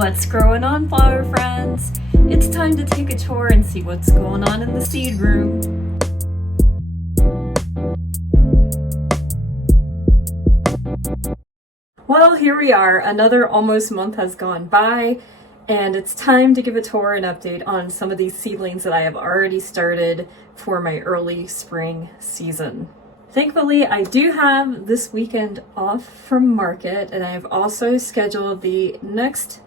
What's growing on, flower friends? It's time to take a tour and see what's going on in the seed room. Well, here we are. Another almost month has gone by, and it's time to give a tour and update on some of these seedlings that I have already started for my early spring season. Thankfully, I do have this weekend off from market, and I have also scheduled the next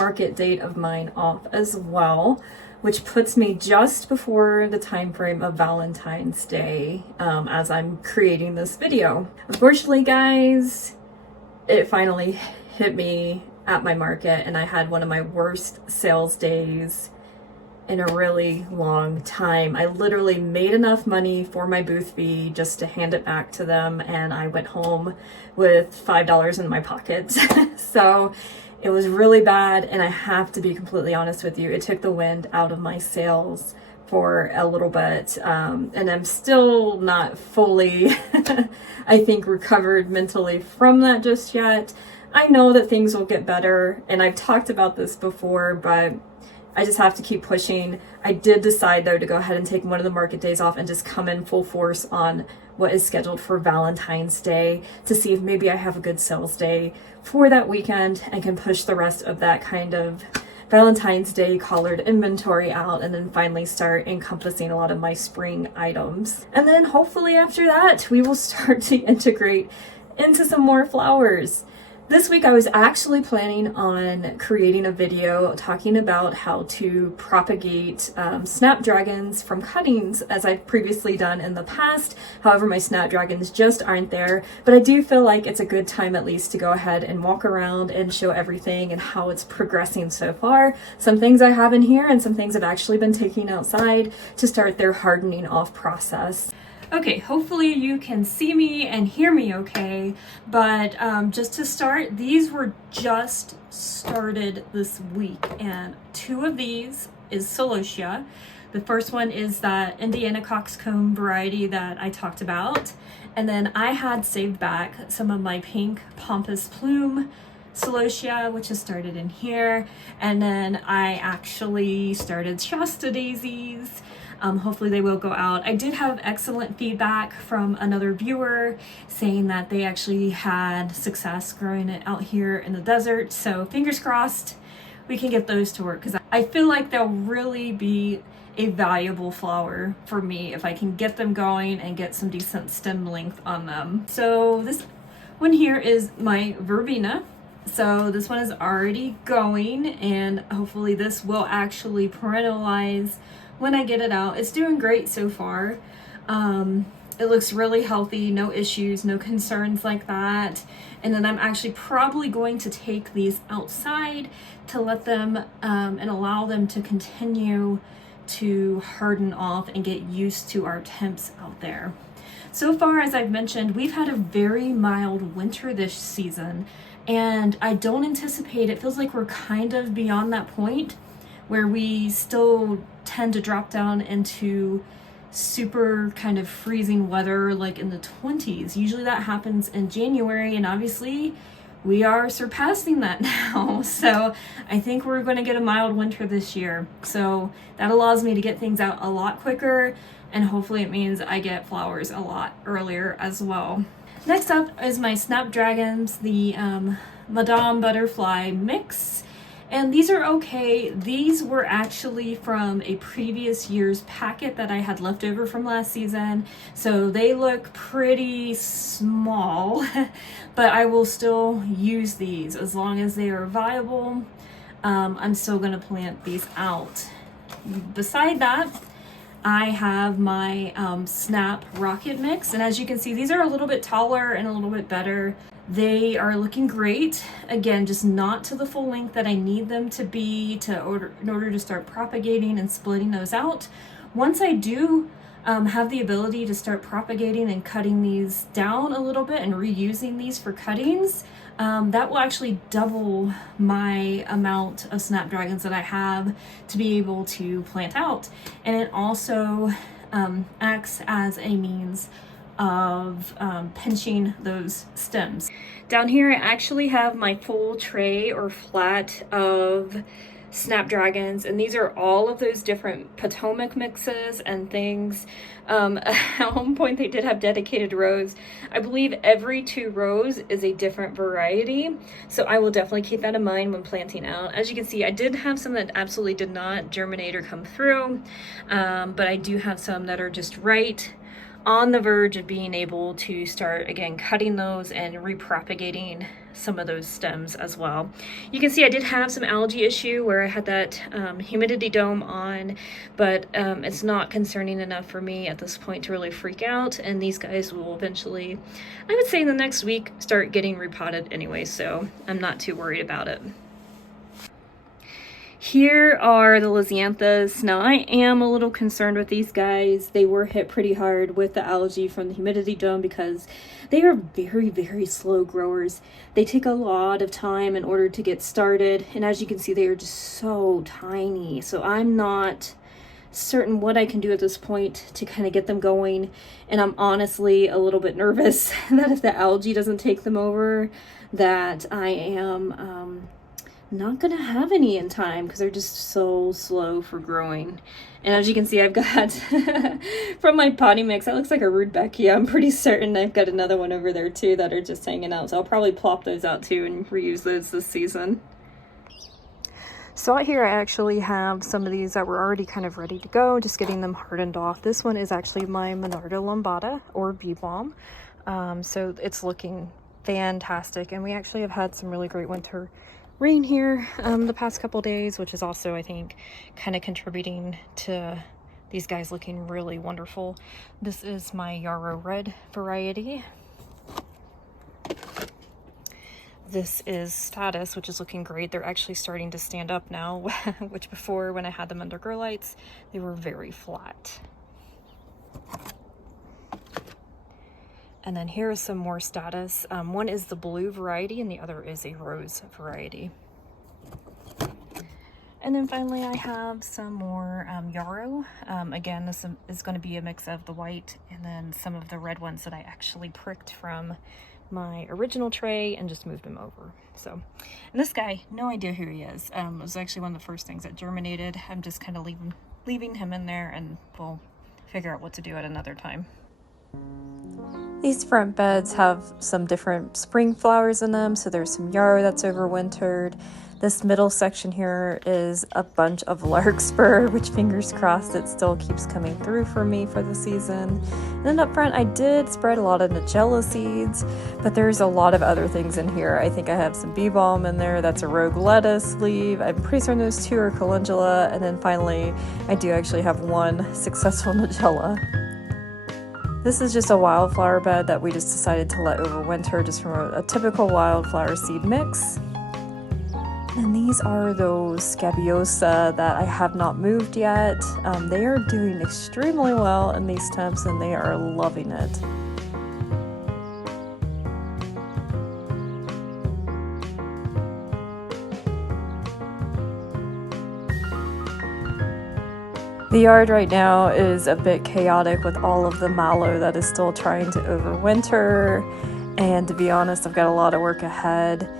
market date of mine off as well, which puts me just before the time frame of Valentine's Day as I'm creating this video. Unfortunately, guys, it finally hit me at my market, and I had one of my worst sales days in a really long time. I literally made enough money for my booth fee just to hand it back to them, and I went home with $5 in my pocket. So it was really bad, and I have to be completely honest with you, it took the wind out of my sails for a little bit, and I'm still not fully I think recovered mentally from that just yet. I know that things will get better, and I've talked about this before, but I just have to keep pushing. I did decide though to go ahead and take one of the market days off and just come in full force on what is scheduled for Valentine's Day to see if maybe I have a good sales day for that weekend and can push the rest of that kind of Valentine's Day collared inventory out, and then finally start encompassing a lot of my spring items. And then hopefully after that, we will start to integrate into some more flowers. This week I was actually planning on creating a video talking about how to propagate snapdragons from cuttings, as I've previously done in the past. However, my snapdragons just aren't there, but I do feel like it's a good time at least to go ahead and walk around and show everything and how it's progressing so far. Some things I have in here and some things I've actually been taking outside to start their hardening off process. Okay, hopefully you can see me and hear me okay, but just to start, these were just started this week, and two of these is Celosia. The first one is that Indiana coxcomb variety that I talked about, and then I had saved back some of my pink pompous plume Celosia, which has started in here, and then I actually started Shasta daisies. Hopefully they will go out. I did have excellent feedback from another viewer saying that they actually had success growing it out here in the desert. So fingers crossed we can get those to work, because I feel like they'll really be a valuable flower for me if I can get them going and get some decent stem length on them. So this one here is my verbena. So this one is already going, and hopefully this will actually perennialize when I get it out. It's doing great so far. It looks really healthy, no issues, no concerns like that. And then I'm actually probably going to take these outside to let them and allow them to continue to harden off and get used to our temps out there. So far, as I've mentioned, we've had a very mild winter this season, and I don't anticipate, it feels like we're kind of beyond that point where we still tend to drop down into super kind of freezing weather like in the 20s. Usually that happens in January, and obviously we are surpassing that now. So I think we're going to get a mild winter this year. So that allows me to get things out a lot quicker, and hopefully it means I get flowers a lot earlier as well. Next up is my snapdragons, the Madame Butterfly mix. And these are okay. These were actually from a previous year's packet that I had left over from last season. So they look pretty small, but I will still use these as long as they are viable. I'm still gonna plant these out. Beside that, I have my Snap Rocket mix. And as you can see, these are a little bit taller and a little bit better. They are looking great. Again, just not to the full length that I need them to be in order to start propagating and splitting those out. Once I do have the ability to start propagating and cutting these down a little bit and reusing these for cuttings, that will actually double my amount of snapdragons that I have to be able to plant out. And it also acts as a means of pinching those stems. Down here I actually have my full tray or flat of Snapdragons, and these are all of those different Potomac mixes and things. At one point they did have dedicated rows. I believe every 2 rows is a different variety, so I will definitely keep that in mind when planting out. As you can see, I did have some that absolutely did not germinate or come through, but I do have some that are just right on the verge of being able to start again cutting those and repropagating some of those stems as well. You can see I did have some algae issue where I had that humidity dome on, but it's not concerning enough for me at this point to really freak out, and these guys will eventually, I would say in the next week, start getting repotted anyway, so I'm not too worried about it. Here are the Lisianthus. Now I am a little concerned with these guys. They were hit pretty hard with the algae from the humidity dome because they are very, very slow growers. They take a lot of time in order to get started, and as you can see, they are just so tiny. So I'm not certain what I can do at this point to kind of get them going, and I'm honestly a little bit nervous that if the algae doesn't take them over, that I am not gonna have any in time because they're just so slow for growing. And as you can see, I've got from my potting mix, that looks like a Rudbeckia. I'm pretty certain I've got another one over there too that are just hanging out, so I'll probably plop those out too and reuse those this season. So out here I actually have some of these that were already kind of ready to go, just getting them hardened off. This one is actually my Monarda lambada or bee balm, so it's looking fantastic, and we actually have had some really great winter rain here the past couple days, which is also, I think, kind of contributing to these guys looking really wonderful. This is my Yarrow Red variety. This is Status, which is looking great. They're actually starting to stand up now, which before, when I had them under grow lights, they were very flat. And then here is some more Status. One is the blue variety and the other is a rose variety. And then finally I have some more Yarrow. Again, this is going to be a mix of the white and then some of the red ones that I actually pricked from my original tray and just moved him over. So, and this guy, no idea who he is. It was actually one of the first things that germinated. I'm just kind of leaving him in there, and we'll figure out what to do at another time. These front beds have some different spring flowers in them, so there's some yarrow that's overwintered. This middle section here is a bunch of larkspur, which fingers crossed it still keeps coming through for me for the season. And then up front I did spread a lot of Nigella seeds, but there's a lot of other things in here. I think I have some bee balm in there, that's a rogue lettuce leaf. I'm pretty certain those 2 are calendula, and then finally I do actually have 1 successful Nigella. This is just a wildflower bed that we just decided to let overwinter just from a typical wildflower seed mix. And these are those Scabiosa that I have not moved yet. They are doing extremely well in these temps and they are loving it. The yard right now is a bit chaotic with all of the mallow that is still trying to overwinter, and to be honest, I've got a lot of work ahead.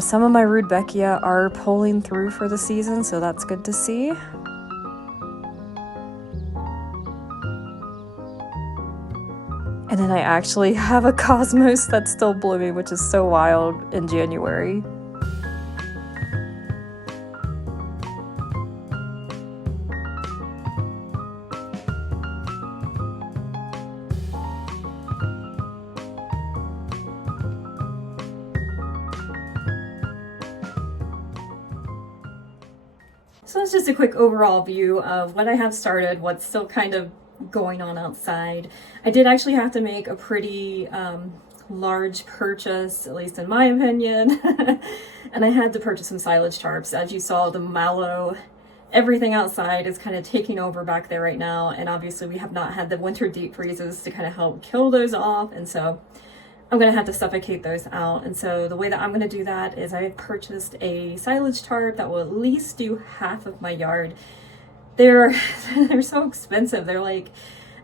Some of my Rudbeckia are pulling through for the season, so that's good to see. And then I actually have a Cosmos that's still blooming, which is so wild in January. So that's just a quick overall view of what I have started, what's still kind of going on outside. I did actually have to make a pretty large purchase, at least in my opinion, and I had to purchase some silage tarps. As you saw, the mallow, everything outside is kind of taking over back there right now, and obviously we have not had the winter deep freezes to kind of help kill those off, and so I'm going to have to suffocate those out. And so the way that I'm going to do that is I purchased a silage tarp that will at least do half of my yard. They're so expensive. They're like,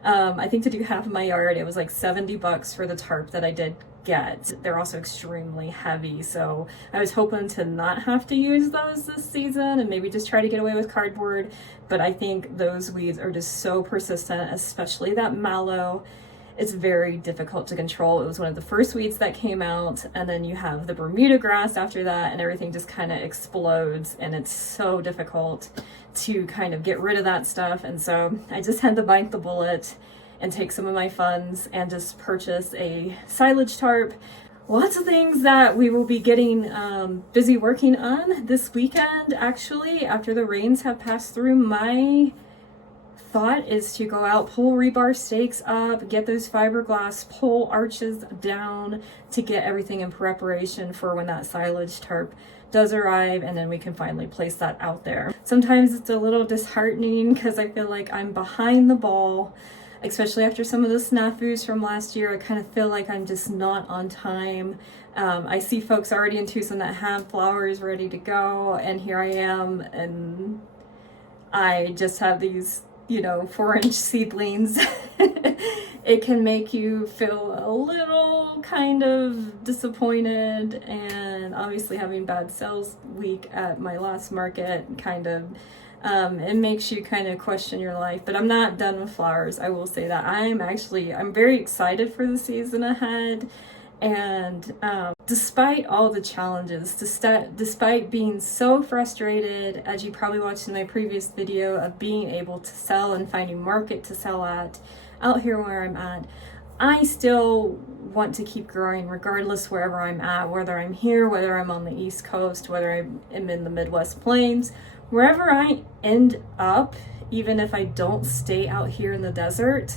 I think to do half of my yard, it was like $70 for the tarp that I did get. They're also extremely heavy, so I was hoping to not have to use those this season and maybe just try to get away with cardboard. But I think those weeds are just so persistent, especially that mallow. It's very difficult to control. It was one of the first weeds that came out, and then you have the Bermuda grass after that, and everything just kind of explodes, and it's so difficult to kind of get rid of that stuff. And so I just had to bite the bullet and take some of my funds and just purchase a silage tarp. Lots of things that we will be getting busy working on this weekend, actually, after the rains have passed through. My thought is to go out, pull rebar stakes up, get those fiberglass pole arches down to get everything in preparation for when that silage tarp does arrive, and then we can finally place that out there. Sometimes it's a little disheartening because I feel like I'm behind the ball, especially after some of the snafus from last year. I kind of feel like I'm just not on time. I see folks already in Tucson that have flowers ready to go, and here I am, and I just have these 4-inch seedlings. It can make you feel a little kind of disappointed, and obviously having bad sales week at my last market kind of it makes you kind of question your life. But I'm not done with flowers, I will say that. I'm very excited for the season ahead. And despite all the challenges, despite being so frustrated, as you probably watched in my previous video, of being able to sell and finding market to sell at out here where I'm at, I still want to keep growing regardless wherever I'm at, whether I'm here, whether I'm on the East Coast, whether I am in the Midwest Plains, wherever I end up, even if I don't stay out here in the desert,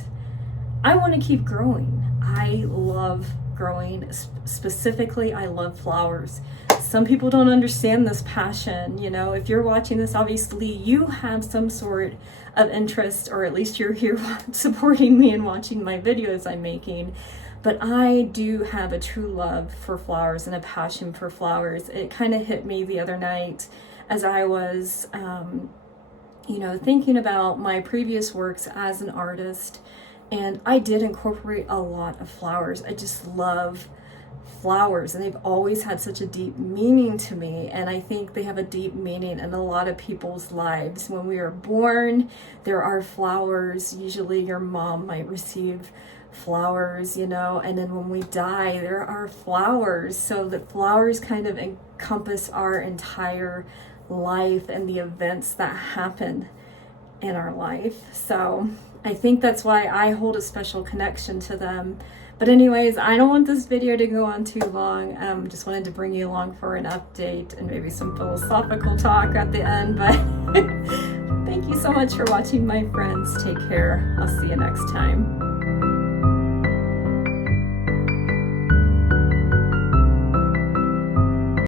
I want to keep growing. I love growing. Specifically, I love flowers. Some people don't understand this passion. If you're watching this, obviously you have some sort of interest, or at least you're here supporting me and watching my videos I'm making. But I do have a true love for flowers and a passion for flowers. It kind of hit me the other night as I was, thinking about my previous works as an artist. And I did incorporate a lot of flowers. I just love flowers, and they've always had such a deep meaning to me. And I think they have a deep meaning in a lot of people's lives. When we are born, there are flowers. Usually your mom might receive flowers, and then when we die, there are flowers. So the flowers kind of encompass our entire life and the events that happen in our life. So I think that's why I hold a special connection to them. But anyways, I don't want this video to go on too long. Just wanted to bring you along for an update and maybe some philosophical talk at the end. But thank you so much for watching, my friends. Take care. I'll see you next time.